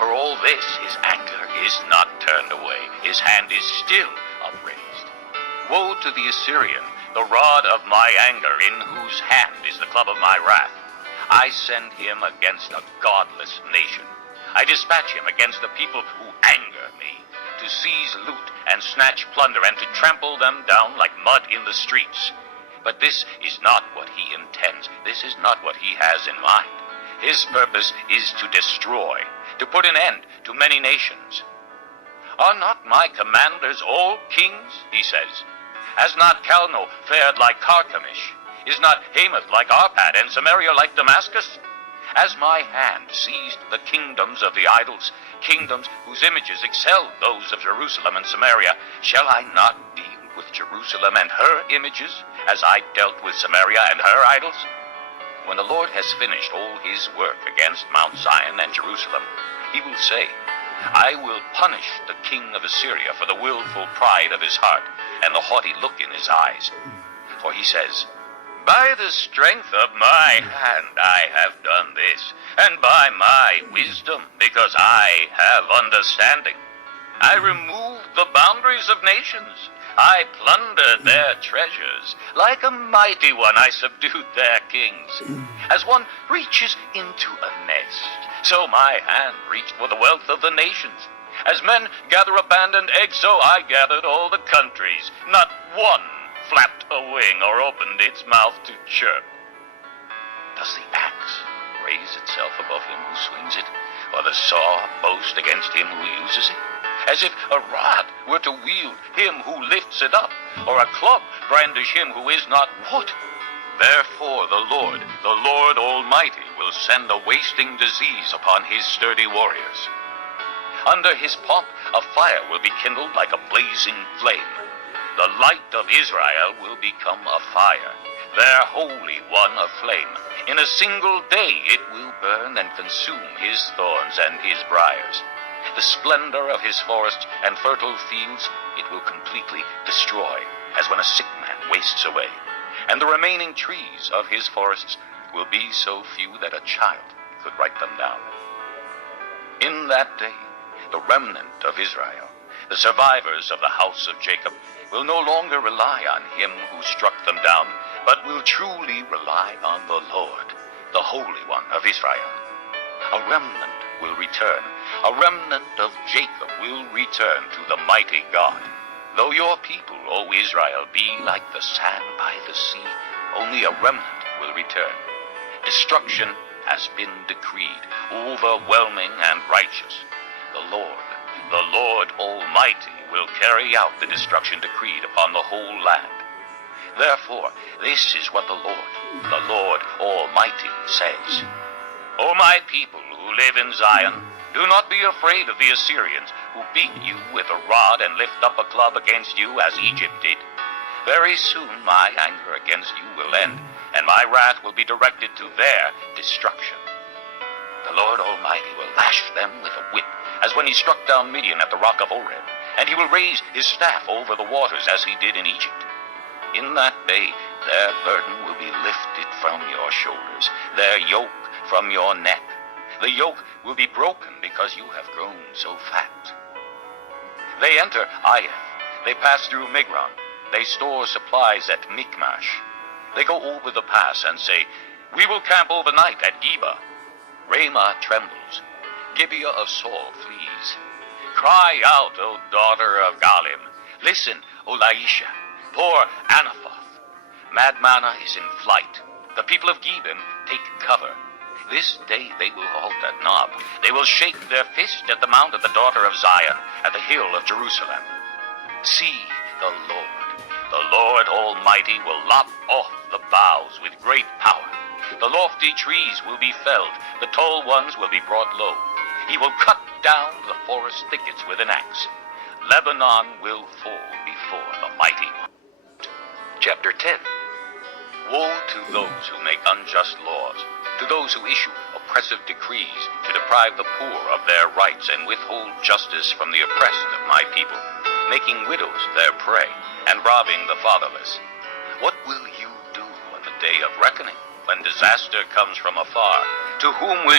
for all this, his anger is not turned away. His hand is still upraised. Woe to the Assyrian, the rod of my anger, in whose hand is the club of my wrath. I send him against a godless nation. I dispatch him against the people who anger me, to seize loot and snatch plunder and to trample them down like mud in the streets. But this is not what he intends. This is not what he has in mind. His purpose is to destroy, to put an end to many nations. Are not my commanders all kings, he says? Has not Calno fared like Carchemish? Is not Hamath like Arpad, and Samaria like Damascus? Has my hand seized the kingdoms of the idols, kingdoms whose images excel those of Jerusalem and Samaria? Shall I not deal with Jerusalem and her images, as I dealt with Samaria and her idols? When the Lord has finished all his work against Mount Zion and Jerusalem, he will say, I will punish the king of Assyria for the willful pride of his heart and the haughty look in his eyes. For he says, by the strength of my hand I have done this, and by my wisdom, because I have understanding. I removed the boundaries of nations. I plundered their treasures. Like a mighty one, I subdued their kings. As one reaches into a nest, so my hand reached for the wealth of the nations. As men gather abandoned eggs, so I gathered all the countries. Not one flapped a wing or opened its mouth to chirp. Does the axe raise itself above him who swings it, or the saw boast against him who uses it? As if a rod were to wield him who lifts it up, or a club brandish him who is not wood. Therefore the Lord Almighty, will send a wasting disease upon his sturdy warriors. Under his pomp a fire will be kindled like a blazing flame. The light of Israel will become a fire, their Holy One a flame. In a single day it will burn and consume his thorns and his briars. The splendor of his forests and fertile fields it will completely destroy, as when a sick man wastes away. And the remaining trees of his forests will be so few that a child could write them down. In that day, the remnant of Israel, the survivors of the house of Jacob, will no longer rely on him who struck them down, but will truly rely on the Lord, the Holy One of Israel. A remnant will return. A remnant of Jacob will return to the mighty God. Though your people, O Israel, be like the sand by the sea, only a remnant will return. Destruction has been decreed, overwhelming and righteous. The Lord Almighty, will carry out the destruction decreed upon the whole land. Therefore, this is what the Lord Almighty says. O my people who live in Zion, do not be afraid of the Assyrians, who beat you with a rod and lift up a club against you as Egypt did. Very soon my anger against you will end, and my wrath will be directed to their destruction. The Lord Almighty will lash them with a whip, as when he struck down Midian at the rock of Oreb, and he will raise his staff over the waters as he did in Egypt. In that day their burden will be lifted from your shoulders, their yoke from your neck. The yoke will be broken because you have grown so fat. They enter Aiath, they pass through Migron, they store supplies at Michmash. They go over the pass and say, we will camp overnight at Geba. Ramah trembles, Gibeah of Saul flees. Cry out, O daughter of Galim. Listen, O Laisha. Poor Anathoth. Madmanah is in flight. The people of Gebim take cover. This day they will halt at Nob. They will shake their fist at the mount of the daughter of Zion, at the hill of Jerusalem. See, the Lord Almighty will lop off the boughs with great power. The lofty trees will be felled, the tall ones will be brought low. He will cut down the forest thickets with an axe. Lebanon will fall before the mighty one. Chapter 10. Woe to those who make unjust laws, to those who issue oppressive decrees to deprive the poor of their rights and withhold justice from the oppressed of my people, making widows their prey and robbing the fatherless. What will you do on the day of reckoning, when disaster comes from afar? To whom will